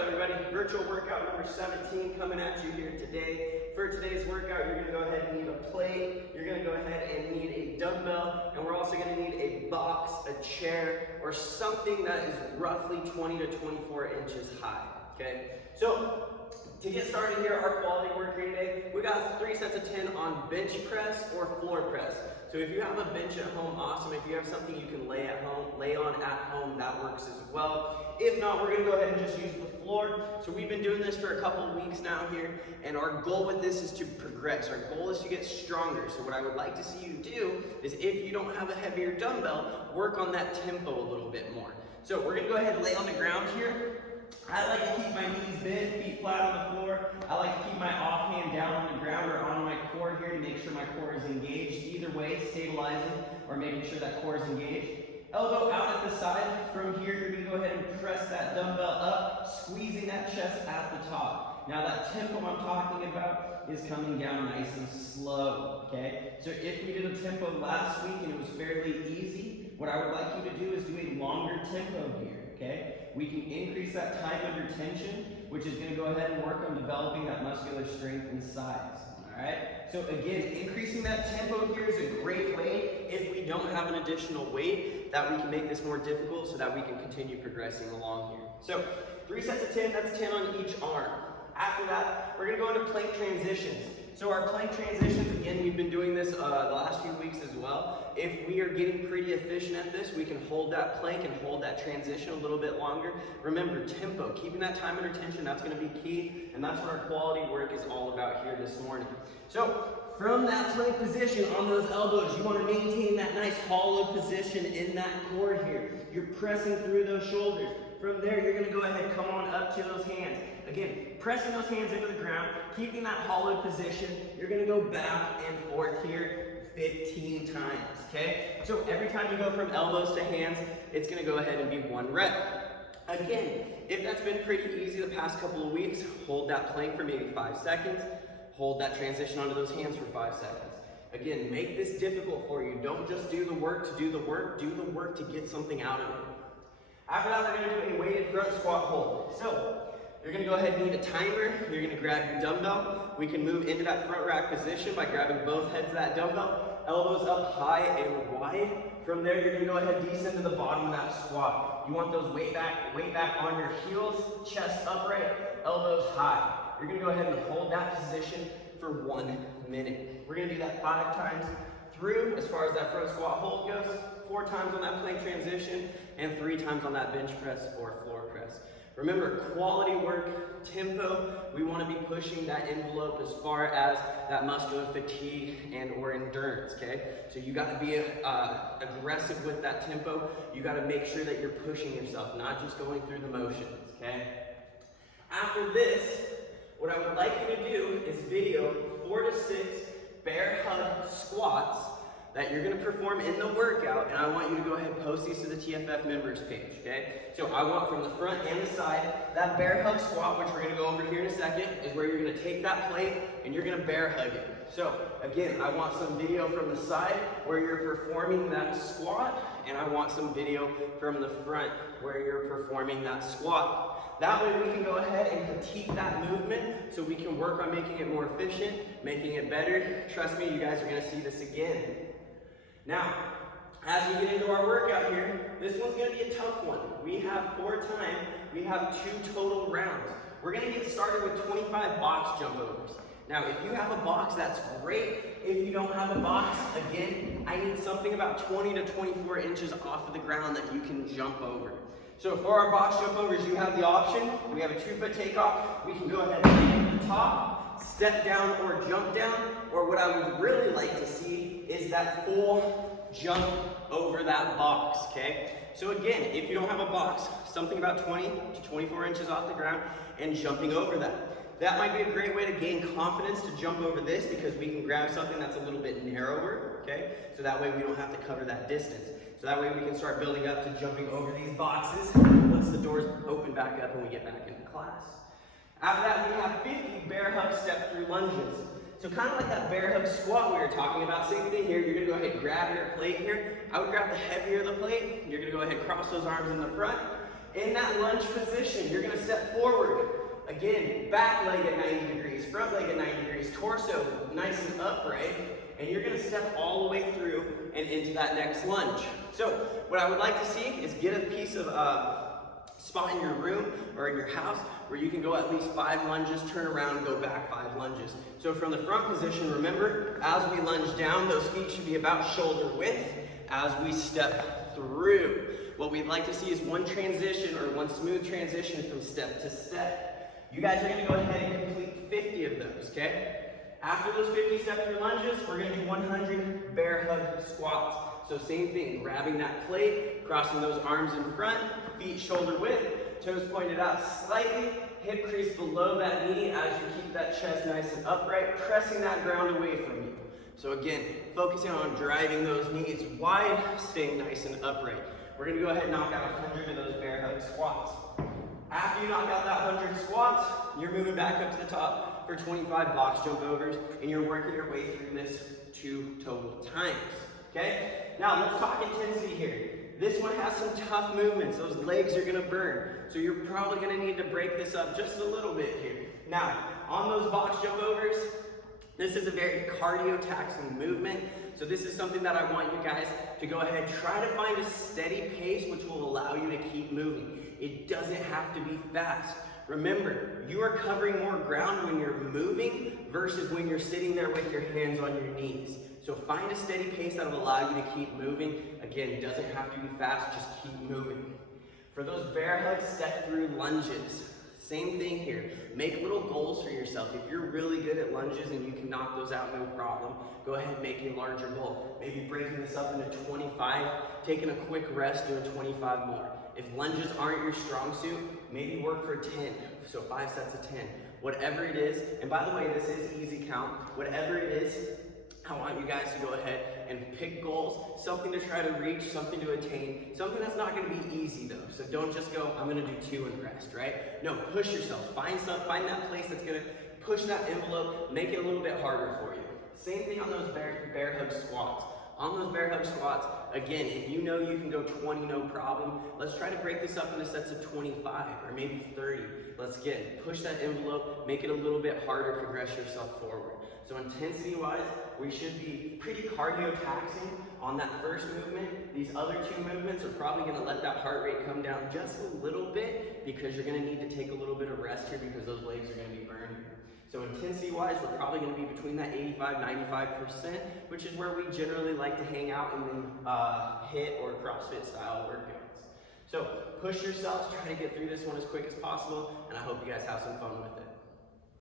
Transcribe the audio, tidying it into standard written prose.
everybody? Virtual workout number 17 coming at you here today. For today's workout, you're gonna go ahead and need a plate, you're gonna go ahead and need a dumbbell, and we're also gonna need a box, a chair, or something that is roughly 20 to 24 inches high, okay? So, to get started here, our quality work here today, we got 3 sets of 10 on bench press or floor press. So if you have a bench at home, awesome. If you have something you can lay on at home, that works as well. If not, we're gonna go ahead and just use the floor. So we've been doing this for a couple weeks now here, and our goal with this is to progress. Our goal is to get stronger. So what I would like to see you do is, if you don't have a heavier dumbbell, work on that tempo a little bit more. So we're gonna go ahead and lay on the ground here. I like to keep my knees bent, feet flat on the floor. I like to keep my offhand down on the ground or on my core here to make sure my core is engaged. Either way, stabilizing or making sure that core is engaged. Elbow out at the side. From here, you're gonna go ahead and press that dumbbell up, squeezing that chest at the top. Now that tempo I'm talking about is coming down nice and slow, okay? So if we did a tempo last week and it was fairly easy, what I would like you to do is do a longer tempo here, okay? We can increase that time under tension, which is going to go ahead and work on developing that muscular strength and size. All right. So again, increasing that tempo here is a great way, if we don't have an additional weight, that we can make this more difficult so that we can continue progressing along here. So 3 sets of 10, that's 10 on each arm. After that, we're going to go into plank transitions. So our plank transitions, again, we've been doing this the last few weeks as well. If we are getting pretty efficient at this, we can hold that plank and hold that transition a little bit longer. Remember, tempo, keeping that time under tension, that's going to be key, and that's what our quality work is all about here this morning. So from that plank position on those elbows, you want to maintain that nice hollow position in that core here. You're pressing through those shoulders. From there, you're going to go ahead and come on up to those hands. Again, pressing those hands into the ground, keeping that hollow position. You're going to go back and forth here 15 times, okay? So every time you go from elbows to hands, it's going to go ahead and be 1 rep. Again, if that's been pretty easy the past couple of weeks, hold that plank for maybe 5 seconds. Hold that transition onto those hands for 5 seconds. Again, make this difficult for you. Don't just do the work to do the work. Do the work to get something out of it. After that, we're going to do a weighted front squat hold. So you're going to go ahead and need a timer. You're going to grab your dumbbell. We can move into that front rack position by grabbing both heads of that dumbbell. Elbows up high and wide. From there, you're going to go ahead and descend to the bottom of that squat. You want those weight back on your heels, chest upright, elbows high. You're going to go ahead and hold that position for 1 minute. We're going to do that 5 times through as far as that front squat hold goes, 4 times on that plank transition, and 3 times on that bench press or floor press. Remember, quality work, tempo, we want to be pushing that envelope as far as that muscular fatigue and or endurance, okay? So you got to be aggressive with that tempo. You got to make sure that you're pushing yourself, not just going through the motions, okay? After this, what I would like you to do is video 4 to 6 bear hug squats that you're going to perform in the workout, and I want you to go ahead and post these to the TFF members page, okay? So I want from the front and the side, that bear hug squat, which we're going to go over here in a second, is where you're going to take that plate and you're going to bear hug it. So again, I want some video from the side where you're performing that squat, and I want some video from the front where you're performing that squat. That way we can go ahead and critique that movement so we can work on making it more efficient, making it better. Trust me, you guys are going to see this again. Now, as we get into our workout here, this one's going to be a tough one. We have 4 times, we have 2 total rounds. We're going to get started with 25 box jump overs. Now, if you have a box, that's great. If you don't have a box, again, I need something about 20 to 24 inches off of the ground that you can jump over. So for our box jump overs, you have the option. We have a 2-foot takeoff. We can go ahead and land at the top, step down or jump down, or what I would really like to see is that full jump over that box, okay? So again, if you don't have a box, something about 20 to 24 inches off the ground and jumping over that. That might be a great way to gain confidence to jump over this, because we can grab something that's a little bit narrower, okay? So that way we don't have to cover that distance. So that way we can start building up to jumping over these boxes once the doors open back up and we get back into class. After that, we have 50 bear hug step through lunges. So kind of like that bear hug squat we were talking about, same thing here. You're going to go ahead and grab your plate here. I would grab the heavier the plate. You're going to go ahead and cross those arms in the front. In that lunge position, you're going to step forward. Again, back leg at 90 degrees, front leg at 90 degrees, torso nice and upright, and you're gonna step all the way through and into that next lunge. So what I would like to see is get a piece of spot in your room or in your house where you can go at least 5 lunges, turn around, go back 5 lunges. So from the front position, remember, as we lunge down, those feet should be about shoulder width as we step through. What we'd like to see is one transition or one smooth transition from step to step. You guys are gonna go ahead and complete 50 of those, okay? After those 50 step through lunges, we're gonna do 100 bear hug squats. So same thing, grabbing that plate, crossing those arms in front, feet shoulder width, toes pointed out slightly, hip crease below that knee as you keep that chest nice and upright, pressing that ground away from you. So again, focusing on driving those knees wide, staying nice and upright. We're gonna go ahead and knock out 100 of those bear hug squats. After you knock out that 100 squats, you're moving back up to the top for 25 box jump overs, and you're working your way through this 2 total times, okay? Now let's talk intensity here. This one has some tough movements. Those legs are gonna burn. So you're probably gonna need to break this up just a little bit here. Now, on those box jump overs, this is a very cardio taxing movement. So this is something that I want you guys to go ahead, try to find a steady pace which will allow you to keep moving. It doesn't have to be fast. Remember, you are covering more ground when you're moving versus when you're sitting there with your hands on your knees. So find a steady pace that will allow you to keep moving. Again, it doesn't have to be fast, just keep moving. For those bear hug step through lunges, same thing here. Make little goals for yourself. If you're really good at lunges and you can knock those out no problem, go ahead and make a larger goal. Maybe breaking this up into 25, taking a quick rest, doing 25 more. If lunges aren't your strong suit, maybe work for 10, so 5 sets of 10. Whatever it is, and by the way, this is easy count. Whatever it is, I want you guys to go ahead and pick goals, something to try to reach, something to attain, something that's not gonna be easy though. So don't just go, I'm gonna do 2 and rest, right? No, push yourself, find that place that's gonna push that envelope, make it a little bit harder for you. Same thing on those bear hug squats. On those bear hug squats, again, if you know you can go 20, no problem, let's try to break this up into sets of 25 or maybe 30. Let's push that envelope, make it a little bit harder, progress yourself forward. So intensity-wise, we should be pretty cardio taxing on that first movement. These other 2 movements are probably gonna let that heart rate come down just a little bit because you're gonna need to take a little bit of rest here because those legs are gonna be burning. So intensity-wise, we're probably gonna be between that 85–95%, which is where we generally like to hang out in the HIIT or CrossFit style workouts. So push yourselves, try to get through this one as quick as possible, and I hope you guys have some fun with it.